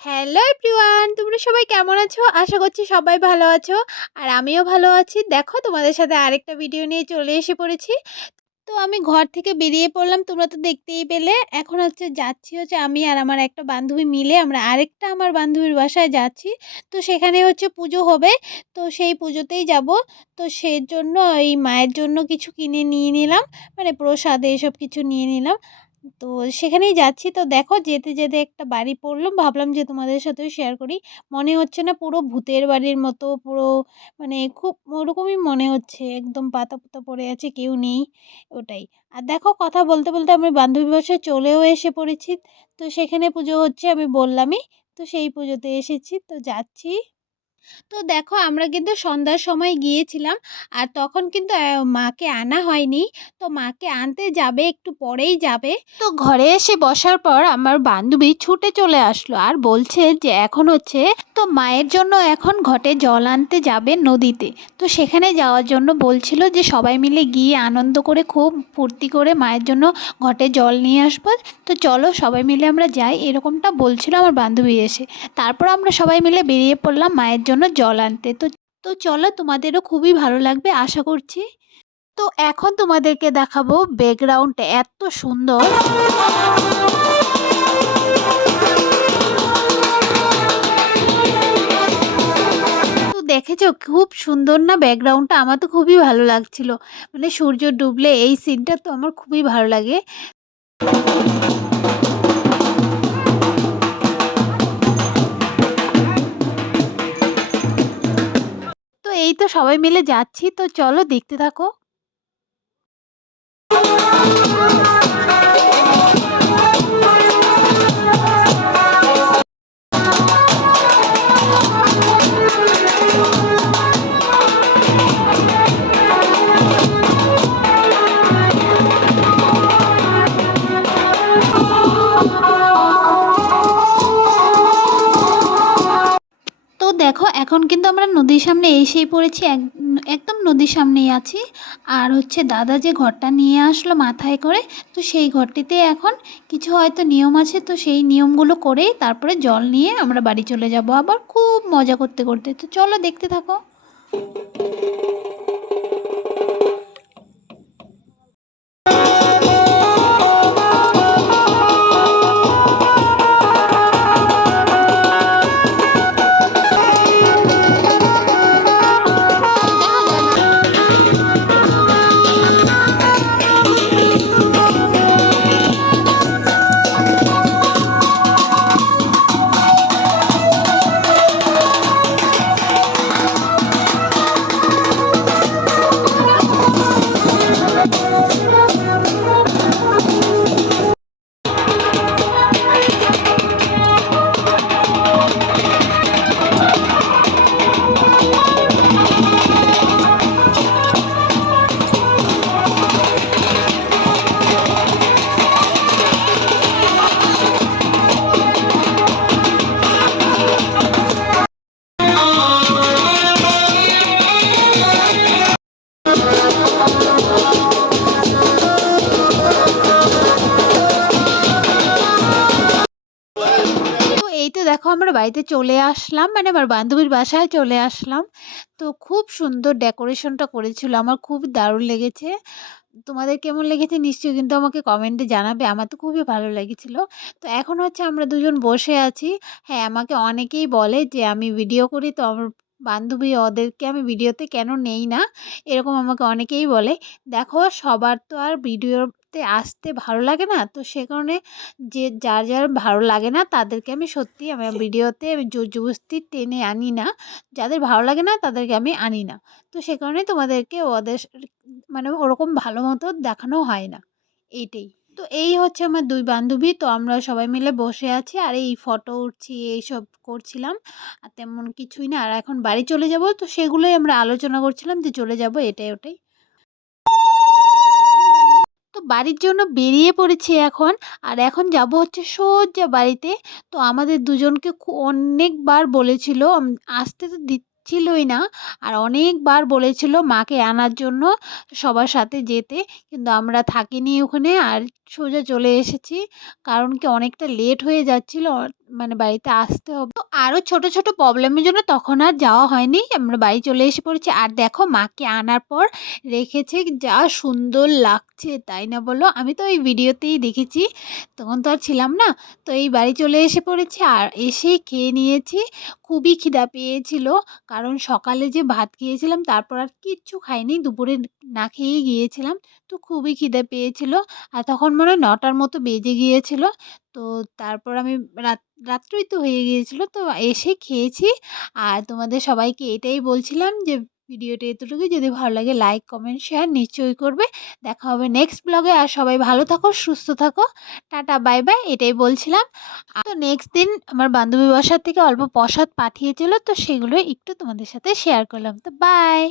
Hello everyone, তোমরা সবাই কেমন আছো? আশা করছি সবাই ভালো আছো। আর আমিও ভালো আছি। দেখো, তোমাদের সাথে আরেকটা ভিডিও নিয়ে চলে এসে পড়েছি। তো আমি ঘর থেকে বেরিয়ে পড়লাম, তোমরা তো দেখতেই পেলে। এখন হচ্ছে যাচ্ছি হচ্ছে আমি আর আমার একটা বান্ধবী মিলে আমরা আরেকটা আমার বান্ধবীর বাসায় যাচ্ছি। তো সেখানে হচ্ছে পুজো হবে। তো সেই পুজোতেই যাব। তো সেই জন্য এই মায়ের জন্য কিছু কিনে নিয়ে নিলাম। মানে প্রসাদ এইসব কিছু নিয়ে নিলাম। তো সেখানেই যাচ্ছি। তো দেখো যেতে যেতে একটা বাড়ি পড়লাম ভাবলাম যে তোমাদের সাথেও শেয়ার করি। মনে হচ্ছে না পুরো ভূতের বাড়ির মতো, পুরো মানে খুব ওরকমই মনে হচ্ছে। একদম পাতা পাতা পড়ে আছে, কেউ নেই, ওটাই। আর দেখো কথা বলতে বলতে আমি বান্ধবী বাসায় চলেও এসে পড়েছি। তো সেখানে পুজো হচ্ছে আমি বললামই। তো সেই পুজোতে এসেছি। তো যাচ্ছি। তো দেখো আমরা কিন্তু সন্ধ্যার সময় গিয়েছিলাম আর তখন কিন্তু মাকে আনা হয়নি। তো মাকে আনতে যাবে, একটু পরেই যাবে। তো ঘরে এসে বসার পর আমার বান্ধবী ছুটে চলে আসলো আর বলছে যে, এখন হচ্ছে, তো মায়ের জন্য এখন ঘটে জল আনতে যাবে নদীতে। তো সেখানে যাওয়ার জন্য বলছিল যে, সবাই মিলে গিয়ে আনন্দ করে, খুব ফুর্তি করে মায়ের জন্য ঘটে জল নিয়ে আসব। তো চলো সবাই মিলে আমরা যাই, এরকমটা বলছিল আমার বান্ধবী এসে। তারপর আমরা সবাই মিলে বেরিয়ে পড়লাম মায়ের জন্য জল আনতে। তো তো চলো তোমাদেরও খুবই ভালো লাগবে, আশা করছি। তো এখন তোমাদেরকে দেখাবো ব্যাকগ্রাউন্ডটা এত সুন্দর। দেখেছ, খুব সুন্দর না ব্যাকগ্রাউন্ডটা আমার তো খুবই ভালো লাগছিল। মানে সূর্য ডুবলে এই সিনটা তো আমার খুবই ভালো লাগে। এই তো সবাই মিলে যাচ্ছি তো চলো দেখতে থাকো। এখন কিন্তু আমরা নদীর সামনে এসেই পড়েছি, এক, একদম নদীর সামনেই আছি। আর হচ্ছে দাদা যে ঘরটা নিয়ে আসলো মাথায় করে, তো সেই ঘরটিতে এখন কিছু হয়তো নিয়ম আছে, তো সেই নিয়মগুলো করেই তারপরে জল নিয়ে আমরা বাড়ি চলে যাব আবার খুব মজা করতে করতে। তো চলো দেখতে থাকো। দেখো আমরা বাড়িতে চলে আসলাম মানে আমার বান্ধবীর বাসায় চলে আসলাম। তো খুব সুন্দর ডেকোরেশনটা করেছিল, আমার খুব দারুণ লেগেছে। তোমাদের কেমন লেগেছে নিশ্চয়ই কিন্তু আমাকে কমেন্টে জানাবে, আমার তো খুবই ভালো লেগেছিলো। তো এখন হচ্ছে আমরা দুজন বসে আছি। হ্যাঁ আমাকে অনেকেই বলে যে আমি ভিডিও করি, তো আমার বান্ধবী ওদেরকে আমি ভিডিওতে কেন নেই না? এরকম আমাকে অনেকেই বলে। দেখো, সবার তো আর ভিডিওতে আসতে ভালো লাগে না? তো সে কারণে যে যার যার ভালো লাগে না তাদেরকে আমি সত্যি আমি ভিডিওতে আমি জোর জবরদস্তি টেনে আনি না। যাদের ভালো লাগে না তাদেরকে আমি আনি না। তো সে কারণে তোমাদেরকে ওদের মানে ওরকম ভালো মতো দেখানো হয় না। এইটাই। তো এই হচ্ছে আমার দুই বান্ধবী। তো আমরা সবাই মিলে বসে আছি। আর এই ফটো উঠছি এইসব করছিলাম। আর তেমন কিছুই না। আর এখন বাড়ি চলে যাব। তো সেগুলোই আমরা আলোচনা করছিলাম যে চলে যাব এটাই ওটাই। বাড়ির জন্য বেরিয়ে পড়েছি এখন। আর এখন যাব হচ্ছে সোজা বাড়িতে। তো আমাদের দুজনকে অনেকবার বলেছিল আসতে তো দিচ্ছিলই না। আর অনেকবার বলেছিল মাকে আনার জন্য সবার সাথে যেতে। কিন্তু আমরা থাকিনি ওখানে। আর সোজা চলে এসেছি। কারণ কি অনেকটা লেট হয়ে যাচ্ছিল। মানে বাড়িতে আসতে হবে। তো আরও ছোট ছোট প্রবলেমের জন্য তখন আর যাওয়া হয়নি। আমরা বাড়ি চলে এসে পড়েছি। আর দেখো, মাকে আনার পর রেখেছে যা সুন্দর লাগছে, তাই না বলো? আমি তো ওই ভিডিওতেই দেখেছি। তখন তো আর ছিলাম না। তো এই বাড়ি চলে এসে পড়েছি। আর এসেই খেয়ে নিয়েছি। খুবই খিদা পেয়েছিল। কারণ সকালে যে ভাত খেয়েছিলাম, তারপর আর কিচ্ছু খাইনি। দুপুরে না খেয়েই গিয়েছিলাম। তো খুবই খিদে পেয়েছিল। আর তখন মনে হয় নটার মতো বেজে গিয়েছিল। তো তারপর আমি রাত, রাত্রই তো হয়ে গিয়েছিল। তো এসে খেয়েছি। আর তোমাদের সবাইকে এটাই বলছিলাম যে, ভিডিওটা এতটুকুই। যদি ভালো লাগে লাইক কমেন্ট শেয়ার নিশ্চয়ই করবে। দেখা হবে নেক্সট ব্লগে আর সবাই ভালো থাকো, সুস্থ থাকো। টাটা বাই বাই এটাই বলছিলাম। তো নেক্সট দিন আমার বান্ধবী বাসার থেকে অল্প প্রসাদ পাঠিয়েছিল। তো সেগুলো একটু তোমাদের সাথে শেয়ার করলাম। তো বাই